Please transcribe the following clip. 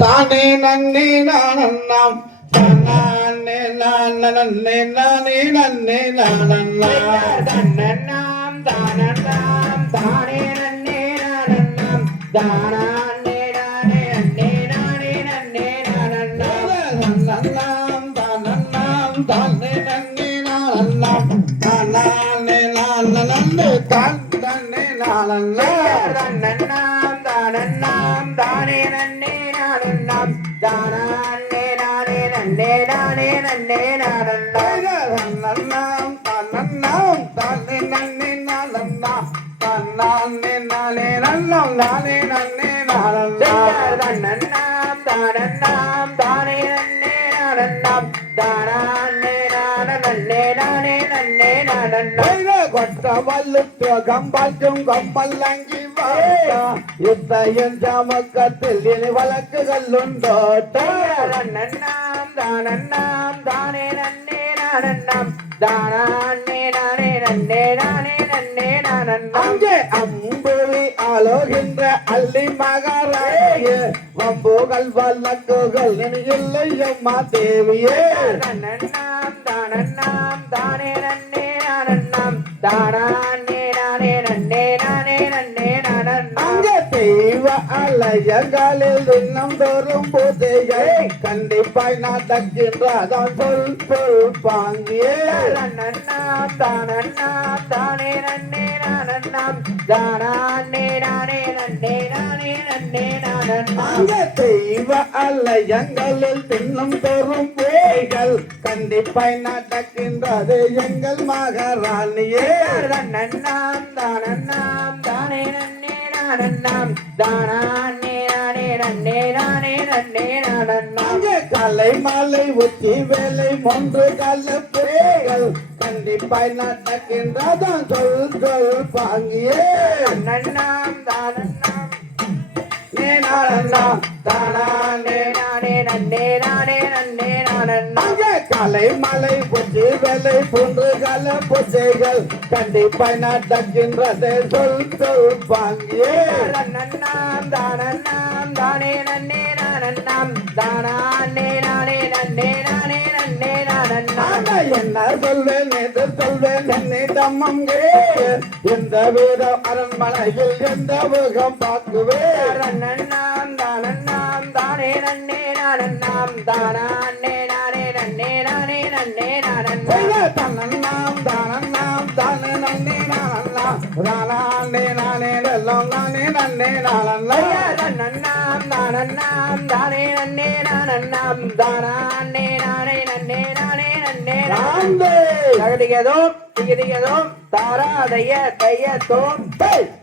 தானே நன்னே நானண்ணாம் தானே நானே நானே நன்னே நானண்ணாம் தன்னண்ணாம் தானண்ணாம் தானே நன்னே நானண்ணாம் தானே நானே நன்னே நானே நன்னே நானண்ணாம் நன்னண்ணாம் தானண்ணாம் தானே நன்னே நானண்ணாம் தானே நானே தானே நானண்ணாம் தன்னண்ணாம் தானண்ணாம் தானே நன்னே நானண்ணாம் தானே நானே நன்னே நானே நன்னே நானண்ணாம் நன்னண்ணாம் தானண்ணாம் தானே நன்னே நானண்ணாம் தானே நானே நன்னோம் நானே நன்னே நானண்ணாம் தன்னண்ணாம் தானண்ணாம் தானே நன்னே நானண்ணாம் தானே நானே நன்னே நானே நன்னே நானண்ணாம் கொட்ட வல்லுக்கு கம்பாச்சும் கம்பல்லங்கி இத்தையும் ஜாமக்கத்தில் இனி வழக்குகள் உண்டோ தன்னண்ணாம் தானண்ணாம் தானே நன்னே நானண்ணாம் தானே நானே நன்னே நானே நன்னே நானண்ணாம் அங்கே அம்புவி ஆலோகின்ற அள்ளி மகாராய வம்புகள் வழக்குகள் இனி இல்லையம்மா தேவியே தன்னண்ணாம் தானண்ணாம் தானே நன்னே நானண்ணாம் தானே நானே நன்னே நானே நன்னே நானண்ணாம் அங்கே தெய்வ அலையங்களில் தினம் தோறும் பூஜையை கண்டிப்பாய் நடக்கின்றதான் சொல் பாங்கியே தன்னண்ணாம் தானண்ணாம் தானே நன்னே நானண்ணாம் தானே நானே நன்னே நானே நன்னே நானண்ணாம் அங்கே தெய்வ அலையங்களில் தினம் தோறும் பூஜைகள் கண்டிப்பாய் நடக்கின்றது எங்கள் மகாராணியே தன்னண்ணாம் தானண்ணாம் தானே நன்னே நானண்ணாம் தானே நானே நன்னே நானே நன்னே நானண்ணாம் அங்கே கலை மாலை உச்சி வேலை மூன்று கலப்புகள் கண்டிப்பாய் நடக்கின்றதான் சொல் பாங்கியே தன்னண்ணாம் தானண்ணாம் நானண்ணாம் தானே நானே நன்னே நானே நன்னே நானண்ணாம் அங்கே கலை மலை உச்சி வேலை மூன்று கல பூஜைகள் கண்டிப்பாய் நடக்கின்றது சொல் பாங்கியே தன்னண்ணாம் தானண்ணாம் தானே நன்னே நானண்ணாம் தானே நானே நன்னே நானே நன்னே நானண்ணாம் என்ன சொல்வேன் என்று சொல்வேன் என்னிடம் அங்கே இந்த வீர அரண்மனையில் எந்த முகம் பார்க்குவேன் தன்னண்ணாம் தானண்ணாம் தானே நன்னே நானண்ணாம் தானே நானே நன்னே நானே நன்னே நானண்ணாம் தன்னண்ணாம் தானண்ணாம் தானே நன்னே நானண்ணாம் தானே நானே எல்லாம் நானே நன்னே நானண்ணாம் தன்னண்ணாம் தானண்ணாம் தானே நன்னே நானண்ணாம் தானே நானே நன்னே நானே நன்னே நானே தகதிகதோம் திகதிகதோம் தாராதைய தையத்தோம்